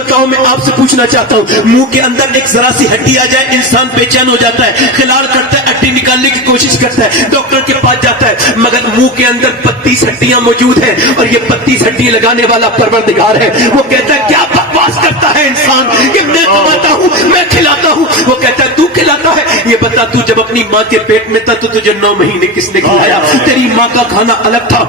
बताओ, मैं आपसे पूछना चाहता हूँ, मुंह के अंदर एक जरा सी हड्डी आ जाए इंसान बेचैन हो जाता है, खिलाल करता है, हड्डी निकालने की कोशिश करता है, डॉक्टर के पास जाता है, मगर मुंह के अंदर 32 हड्डियां मौजूद हैं और ये 32 हड्डी लगाने वाला परवरदिगार है। वो कहता है क्या बकवास करता है इंसान कि मैं कमाता हूँ, मैं खिलाता हूँ। वो कहता है तू खिलाता है, ये बता तू जब अपनी माँ के पेट में था तो तुझे 9 महीने किसने खिलाया? तेरी माँ का खाना अलग था,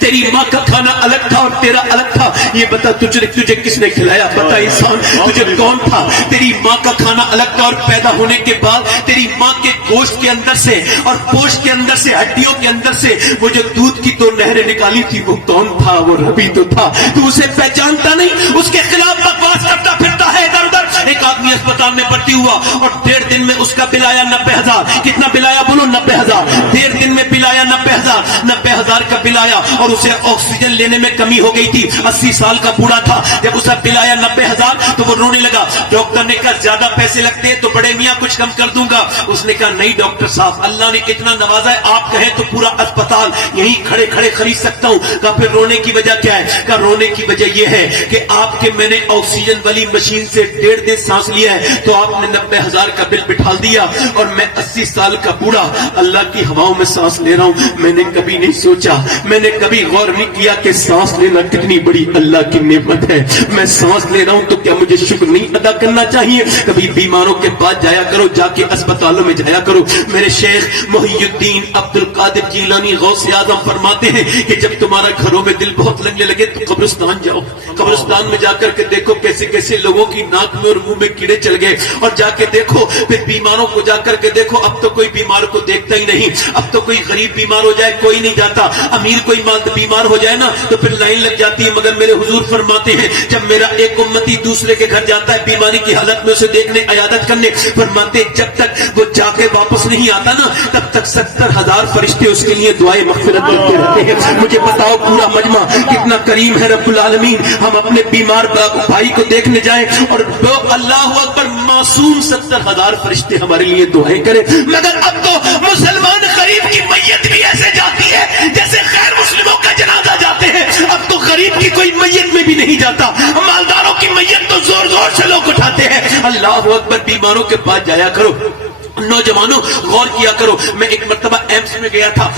तेरी माँ का खाना अलग था और तेरा अलग था। ये बता तुझे किसने खिलाया? बता इंसान, तुझे कौन था? तेरी माँ का खाना अलग था और पैदा होने के बाद तेरी माँ के गोश्त के अंदर से और पोस्ट के अंदर से, हड्डियों के अंदर से वो जो दूध की 2 नहरें निकाली थी, वो कौन था? वो रबी तो था। तू उसे पहचानता नहीं, उसके खिलाफ बकवास करता फिरता है इधर उधर। एक आदमी अस्पताल में भर्ती हुआ और 1.5 दिन में उसका बिल आया 90,000। कितना बिल आया बोलो? 90,000। 1.5 दिन में बिल आया 90,000। 90,000 का बिल आया और उसे ऑक्सीजन लेने में कमी हो गई थी। 80 साल का बूढ़ा था। जब उसका बिल आया 90,000 तो वो रोने लगा। डॉक्टर ने कहा ज्यादा पैसे लगते हैं तो बड़े मियाँ कुछ कम कर दूंगा। उसने कहा नहीं डॉक्टर साहब, अल्लाह ने इतना नवाजा है, आप कहें तो पूरा अस्पताल यहीं खड़े खड़े खरीद सकता हूँ। कहा फिर रोने की वजह क्या है? कहा रोने की वजह यह है कि आपके मैंने ऑक्सीजन वाली मशीन से 1.5 दिन सांस लिया है तो आपने 90,000 का बिल बिठा दिया और मैं 80 साल का बूढ़ा अल्लाह की हवाओं में सांस ले रहा हूँ। मैंने कभी नहीं सोचा, मैंने कभी गौर नहीं किया कि सांस लेना कितनी बड़ी अल्लाह की नेमत है। मैं सांस ले रहा हूँ तो क्या मुझे शुक्र नहीं अदा करना चाहिए? कभी बीमारों के पास जाया करो, जाके अस्पतालों में जाया करो। मेरे शेख मुहियुद्दीन अब्दुल कादिर जीलानी गौसे आजम फरमाते हैं कि जब तुम्हारा घरों में दिल बहुत लगने लगे तो कब्रिस्तान जाओ। कब्रिस्तान में जाकर के देखो कैसे कैसे लोगों की नाक में और मुंह में कीड़े चल गए, और जाके देखो फिर बीमारों को जाकर के देखो, अब तो कोई बीमार को देखता ही नहीं। अब तो कोई गरीब बीमार हो जाए कोई नहीं जाता, अमीर कोई बीमार हो जाए ना तो फिर लाइन लग जाती है। मगर मेरे हुजूर फरमाते हैं जब मेरा एक उम्मती दूसरे के घर जाता है बीमारी की हालत में उसे देखने, इयादत करने, फरमाते जब तक वो जाके वापस नहीं आता ना तब तक 70,000 फरिश्ते उसके लिए दुआए मग़फ़िरत करते रहते हैं। मुझे बताओ पूरा मजमा कितना करीम है रब्बुल आलमीन। हम अपने बीमार भाई को देखने जाएं और अल्लाह अकबर मासूम 70,000 फरिश्ते हमारे लिए दुआएं करें। मगर अब तो मुसलमान गरीब की मैयत भी ऐसे जाती है जैसे गैर मुस्लिमों का जनाजा जाते हैं। अब तो गरीब की कोई मैयत में भी नहीं जाता, मालदारों की मैयत तो जोर जोर से लोग उठाते हैं। अल्लाह अकबर, बीमारों के पास जाया करो। नौजवानों गौर किया करो। मैं एक मर्तबा एम्स में गया था,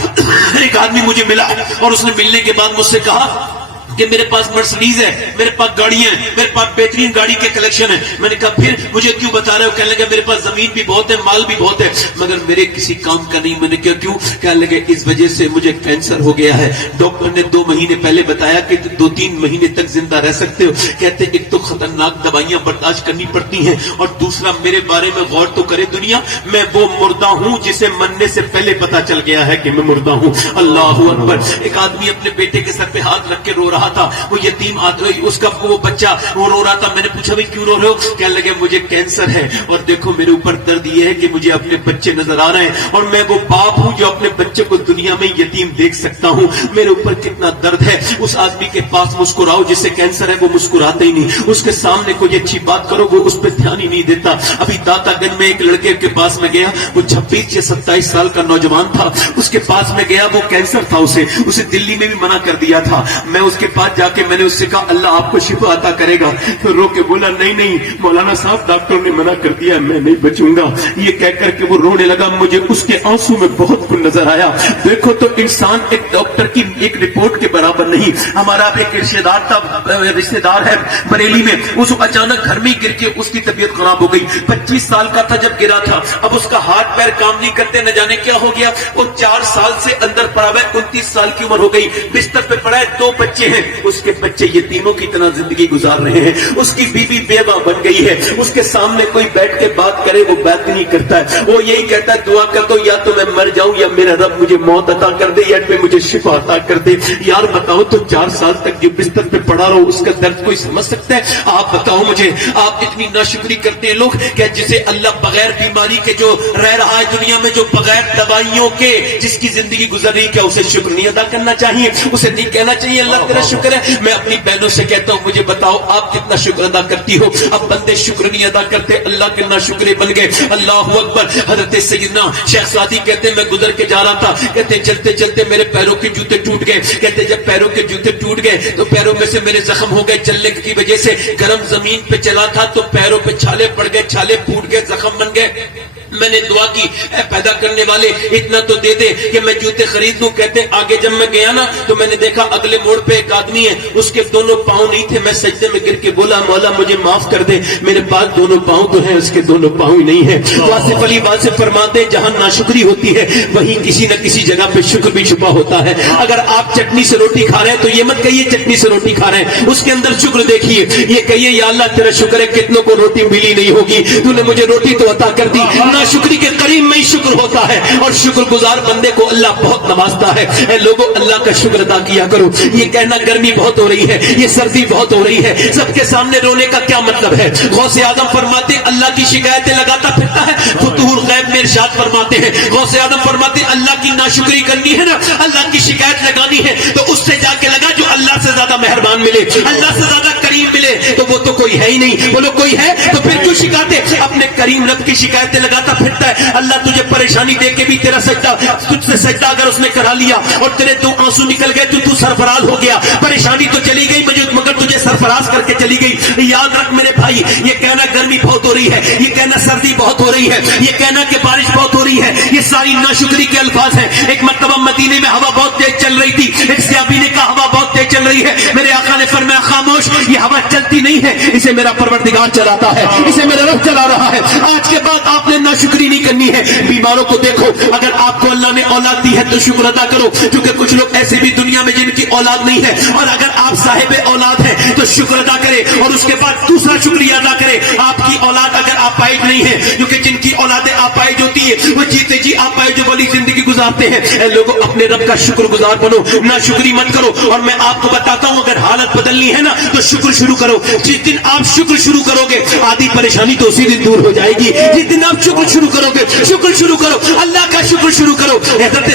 एक आदमी मुझे मिला और उसने मिलने के बाद मुझसे कहा कि मेरे पास मर्सिडीज है, मेरे पास गाड़ियां हैं, मेरे पास बेहतरीन गाड़ी के कलेक्शन है। मैंने कहा फिर मुझे क्यों बता रहे हो? कहने लगे मेरे पास जमीन भी बहुत है, माल भी बहुत है, मगर मेरे किसी काम का नहीं। मैंने कहा क्यों? कहने लगे इस वजह से मुझे कैंसर हो गया है। डॉक्टर ने 2 महीने पहले बताया कि 2-3 महीने तक जिंदा रह सकते हो। कहते एक तो खतरनाक दवाइयां बर्दाश्त करनी पड़ती हैं और दूसरा मेरे बारे में गौर तो करे दुनिया, मैं वो मुर्दा हूं जिसे मरने से पहले पता चल गया है कि मैं मुर्दा हूं। अल्लाह अकबर। एक आदमी अपने बेटे के सर पे हाथ रख के रो रहा था, वो यतीम आदमी, उसका वो बच्चा वो रो रहा था। मैंने पूछा भाई क्यों रो रहे हो? कहने लगे मुझे कैंसर है और देखो मेरे ऊपर दर्द ये है कि मुझे अपने बच्चे नजर आ रहे हैं और मैं वो बाप हूं जो अपने बच्चे को दुनिया में यतीम देख सकता हूं। मेरे ऊपर कितना दर्द है। उस आदमी के पास मुस्कुराओ जिससे कैंसर है, वो मुस्कुराते ही नहीं। उसके सामने कोई अच्छी बात करो, वो उस पर ध्यान ही नहीं देता। अभी दातागंज में एक लड़के के पास में गया, वो 26 या 27 साल का नौजवान था। उसके पास में गया, वो कैंसर था, उसे दिल्ली में भी मना कर दिया था। मैं उसके पास जाके मैंने उससे कहा अल्लाह आपको शिफा अता करेगा, तो रो के बोला नहीं नहीं मौलाना साहब डॉक्टर ने मना कर दिया, मैं नहीं बचूंगा। ये कह करके वो रोने लगा। मुझे उसके आंसू में बहुत कुछ नजर आया। देखो तो इंसान एक डॉक्टर की एक रिपोर्ट के बराबर नहीं। हमारा एक रिश्तेदार है बरेली में, उस अचानक घर में गिर के उसकी तबीयत खराब हो गई। 25 साल का था जब गिरा था, अब उसका हाथ पैर काम नहीं करते, न जाने क्या हो गया। वो 4 साल से अंदर पड़ा हुआ है, 29 साल की उम्र हो गई, बिस्तर पे पड़ा है, 2 बच्चे हैं। उसके बच्चे यतीमों की तरह जिंदगी गुजार रहे हैं। उसकी बीवी बेवा बन गई है। उसके सामने कोई बैठ के बात करे वो बात नहीं करता है। वो यही कहता है दुआ कर दो, या तो मैं मर जाऊं या मेरा रब मुझे मौत अता कर दे या फिर मुझे शिफा अता कर दे। यार बताओ तो 4 साल तक जो बिस्तर पे पड़ा रहो उसका दर्द कोई समझ सकता है? आप बताओ मुझे, आप इतनी नाशुक्री करते हैं लोग क्या? जिसे अल्लाह बगैर बीमारी के जो रह रहा है दुनिया में, जो बगैर दवाइयों के जिसकी जिंदगी गुजर रही, क्या उसे शुक्र नहीं अदा करना चाहिए? उसे नहीं कहना चाहिए अल्लाह तेरा شکر ہے. میں اپنی بہنوں سے کہتا ہوں مجھے بتاؤ آپ کتنا شکر ادا کرتی ہو. اب بندے شکر نہیں ادا کرتے, اللہ کے ناشکرے بن گئے. اللہ اکبر. حضرت سیدنا شیخ سعدی کہتے ہیں میں گزر کے جا رہا تھا, کہتے ہیں چلتے چلتے میرے پیروں کے جوتے ٹوٹ گئے. کہتے ہیں جب پیروں کے جوتے ٹوٹ گئے تو پیروں میں سے میرے زخم ہو گئے چلنے کی وجہ سے. گرم زمین پہ چلا تھا تو پیروں پہ چھالے پڑ گئے, چھالے پھوٹ گئے, زخم بن گئے. میں نے دعا کی اے پیدا کرنے والے اتنا تو دے دے کہ میں جوتے خرید لوں. کہتے ہیں آگے جب میں گیا نا تو میں نے دیکھا اگلے موڑ پہ ایک آدمی ہے, اس کے دونوں پاؤں نہیں تھے. میں سجدے میں گر کے بولا مولا مجھے معاف کر دے, میرے پاس دونوں پاؤں تو ہیں, اس کے دونوں پاؤں ہی نہیں ہیں. واصف علی واصف فرماتے ہیں جہاں ناشکری ہوتی ہے وہیں کسی نہ کسی جگہ پہ شکر بھی چھپا ہوتا ہے. اگر آپ چٹنی سے روٹی کھا رہے ہیں تو یہ مت کہیے چٹنی سے روٹی کھا رہے ہیں, اس کے اندر شکر دیکھیے. یہ کہیے یا اللہ تیرا شکر ہے کتنوں کو روٹی ملی نہیں ہوگی, تو نے مجھے روٹی تو عطا کر دی. ناشکری کے قریب میں ہی شکر ہوتا ہے, اور شکر گزار بندے کو اللہ بہت نوازتا ہے. اے لوگوں اللہ کا شکر ادا کیا کرو. یہ کہنا گرمی بہت ہو رہی ہے, یہ سردی بہت ہو رہی ہے, سب کے سامنے رونے کا کیا مطلب ہے. غوث اعظم فرماتے اللہ کی شکایتیں لگاتا پھرتا ہے. فتوح الغیب میں ارشاد فرماتے ہیں غوث اعظم فرماتے اللہ کی ناشکری کرنی ہے نا, اللہ کی شکایت لگانی ہے تو اس سے جا کے لگا جو اللہ سے زیادہ مہربان ملے, اللہ سے زیادہ کریم ملے. تو وہ تو کوئی ہے ہی نہیں. بولو کوئی ہے تو پھر کیوں شکایتیں. اپنے کریم رب کی شکایتیں لگاتا پھرتا ہے. اللہ تجھے پریشانی دے کے بھی تیرا سجدہ, تجھ سے سجدہ اگر اس نے کرا لیا اور تیرے دو آنسو نکل گئے تو سرفراز ہو گیا. پریشانی تو چلی گئی مگر تجھے سرفراز کر کے چلی گئی. یاد رکھ میرے بھائی, یہ کہنا گرمی بہت ہو رہی ہے, یہ کہنا سردی بہت ہو رہی ہے, یہ کہنا کہ بارش بہت ہو رہی ہے, یہ ساری ناشکری کے الفاظ ہیں. ایک مرتبہ مدینے میں ہوا بہت تیز چل رہی تھی. ایک صحابی نے کہا ہوا بہت تیز چل رہی ہے. میرے آقا نے فرمایا خاموش, یہ ہوا چلتی نہیں ہے, اسے میرا پروردگار چلاتا ہے, اسے میرا رب چلا رہا ہے. آج کے بعد آپ نے ناشکری نہیں کرنی ہے. بیماروں کو دیکھو, اگر آپ کو اللہ نے اولاد دی ہے تو شکر ادا کرو, کیونکہ کچھ لوگ ایسے بھی دنیا میں جن کی اولاد نہیں ہے. اور اگر آپ صاحب اولاد ہیں تو شکر ادا کرے, اور اس کے بعد دوسرا شکریہ ادا کرے آپ کی اولاد اگر آپائج نہیں ہے, کیونکہ جن کی اولادیں آپائج ہوتی ہے وہ جیتے جی آپائج جو والی زندگی گزارتے ہیں. اے لوگوں اپنے رب کا شکر گزار بنو, ناشکری مت کرو. اور میں آپ کو بتاتا ہوں اگر حالت بدلنی ہے نا تو شکر شروع کرو. جس دن آپ شکر شروع کرو گے آدھی پریشانی تو اسی دن دور ہو جائے گی. جس دن آپ شکر شروع کرو گے, شکر شروع کرو, اللہ کا شکر شروع کرو. حضرت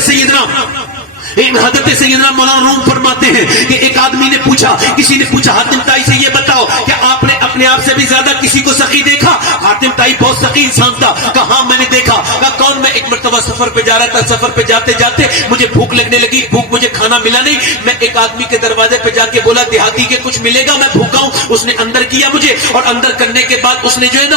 سیدنا مولانا روم فرماتے ہیں کہ ایک آدمی نے پوچھا, کسی نے پوچھا حاتم طائی سے یہ بتاؤ کہ آپ نے اپنے آپ سے بھی زیادہ کسی کو سخی دیکھا. حاتم طائی بہت سخی انسان تھا. کہا ہاں میں نے دیکھا. کہا کون. میں ایک مرتبہ سفر پہ جا رہا تھا, سفر پہ جاتے جاتے مجھے بھوک لگنے لگی, مجھے کھانا ملا نہیں. میں ایک آدمی کے دروازے پہ جا کے بولا دیہاتی کے کچھ ملے گا, میں بھوکا ہوں. اس نے اندر کیا مجھے, اور اندر کرنے کے بعد اس نے جو ہے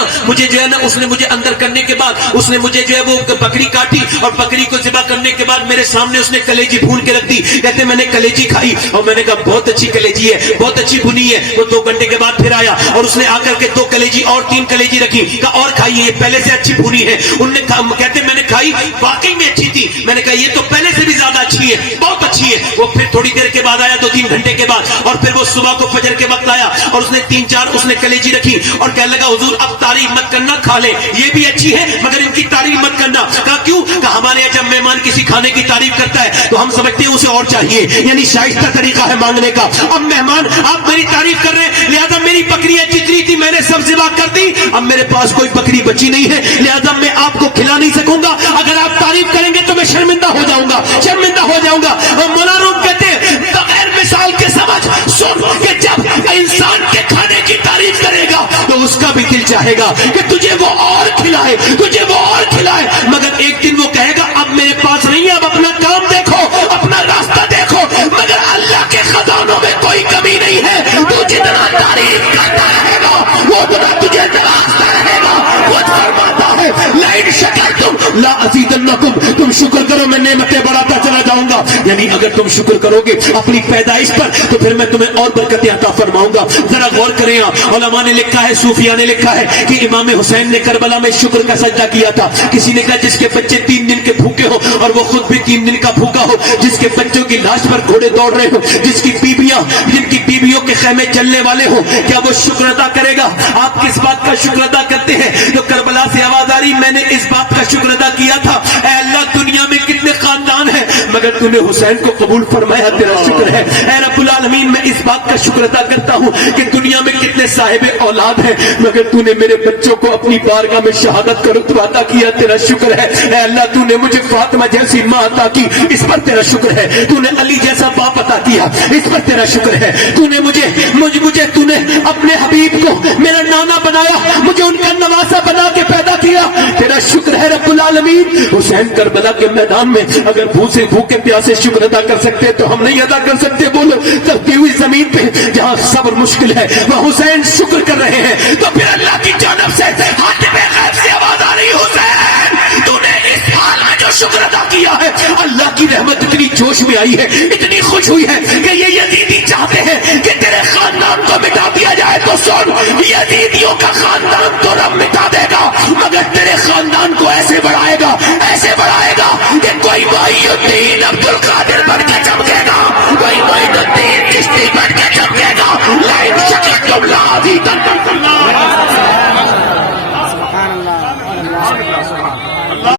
نا اس نے مجھے اندر کرنے کے بعد اس نے مجھے جو ہے وہ بکری کاٹی, اور بکری کو ذبح کرنے کے بعد میرے سامنے اس نے کلیجی بھون کے رکھ دی. کہتے میں نے کلیجی کھائی اور میں نے کہا بہت اچھی کلیجی ہے, بہت اچھی بھنی ہے. وہ 2 گھنٹے کے بعد پھر آیا اور اس نے آ کر کے 2 کلیجی اور 3 کلیجی رکھی. کہا اور کھائیے, یہ پہلے سے اچھی بھنی ہے. انہوں نے کہتے میں نے کھائی, واقعی میں اچھی تھی. میں نے کہا یہ تو پہلے سے بھی زیادہ اچھی ہے, بہت اچھی ہے. وہ پھر تھوڑی دیر کے بعد آیا, 2-3 گھنٹے کے بعد, اور پھر وہ صبح کو فجر کے وقت آیا اور اس نے 3-4 اس نے کلیجی رکھی اور کہنے لگا حضور اب تعریف مت کرنا, کھا لیں, یہ بھی اچھی ہے مگر ان کی تعریف مت کرنا. کہا کیوں؟ کہا ہمارے یہاں جب مہمان کسی کھانے کی تعریف کرتا ہے تو ہم سمجھتے ہیں اسے اور چاہیے, یعنی شائستہ طریقہ ہے مانگنے کا. اب مہمان آپ میری تعریف کر رہے ہیں, لہذا میری بکریاں جتنی تھی میں نے سب ذبح کر دی, اب میرے پاس کوئی بکری بچی نہیں ہے, لہذا میں آپ کو کھلا نہیں سکوں گا. اگر آپ تعریف کریں گے تو میں شرمندہ ہو جاؤں گا, شرمندہ ہو جاؤں گا. اور مولانا روم کہتے ہیں بغیر مثال کے سمجھ سن کہ جب انسان کے کھانے کی تعریف کرے گا تو اس کا بھی دل چاہے گا کہ تجھے وہ اور کھلائے, تجھے وہ اور کھلائے. مگر ایک دن وہ کہے گا اب میرے پاس نہیں ہے, اب اپنا کام دیکھو, اپنا راستہ دیکھو. مگر اللہ کے خزانوں میں کوئی کمی نہیں ہے. تو جتنا تعریف کرتا رہے گا وہ اتنا تجھے نوازتا رہے گا. وہ فرماتا ہے لئن شکرتم لا ازیدنکم, تم شکر کرو میں نعمتیں بڑھاتا چلا جاؤں گا. یعنی اگر تم شکر کرو گے اپنی پیدائش پر تو پھر میں تمہیں اور برکتیں عطا فرماؤں گا. ذرا غور کریں, علماء نے لکھا ہے, صوفیاء نے لکھا ہے کہ امام حسین نے کربلا میں شکر کا سجدہ کیا تھا. کسی نے کہا جس کے بچے 3 دن کے بھوکے ہو اور وہ خود بھی 3 دن کا بھوکا ہو, جس کے بچوں کی لاش پر گھوڑے دوڑ رہے ہو, جس کی بیویاں جن کی بیویوں کے خیمے چلنے والے ہو, کیا وہ شکر ادا کرے گا؟ آپ کس بات کا شکر ادا کرتے ہیں؟ تو کربلا سے آواز آ رہی, میں نے اس بات کا شکر ادا کیا تھا, اے اللہ دنیا میں کتنے خاندان ہیں मगर तूने हुसैन को कबूल फरमाया, तेरा शुक्र है। ऐ रब्बुल आलमीन, मैं इस बात का शुक्र अदा करता हूँ कि दुनिया में कितने साहिब औलाद हैं, मगर तूने मेरे बच्चों को अपनी बारगाह में शहादत का रुतबा अता किया, तेरा शुक्र है। ऐ अल्लाह, तूने मुझे फातिमा जैसी माँ अता की, इस पर तेरा शुक्र है। तूने अली जैसा बाप अता किया, इस पर तेरा शुक्र है। तूने मुझे तूने अपने हबीब को मेरा नाना बनाया, मुझे उनका नवासा बना के पैदा किया, तेरा शुक्र है रब्बुल आलमीन। हुसैन करबला के मैदान में अगर भूखे प्यासे शुक्र अदा कर सकते तो हम नहीं अदा कर सकते। बोलो, तबती हुई जमीन पे जहाँ सब्र मुश्किल है वह हुसैन शुक्र कर रहे हैं, तो फिर अल्लाह की जानब से हाथ में गैब से आवाज आ रही, हुसैन तूने इस हाल में जो शुक्र अदा किया है, अल्लाह की रहमत इतनी जोश में आई है, इतनी खुश हुई है कि ये यजीदी चाहते हैं कि तेरे खानदान को मिटा दिया जाए। तो सुन, यजीदियों का खानदान तो रब मिटा देगा, मगर तेरे खानदान को ऐसे बढ़ाएगा कि कोई मोइनुद्दीन अब्दुल कादिर बन के चमकेगा, कोई मोइनुद्दीन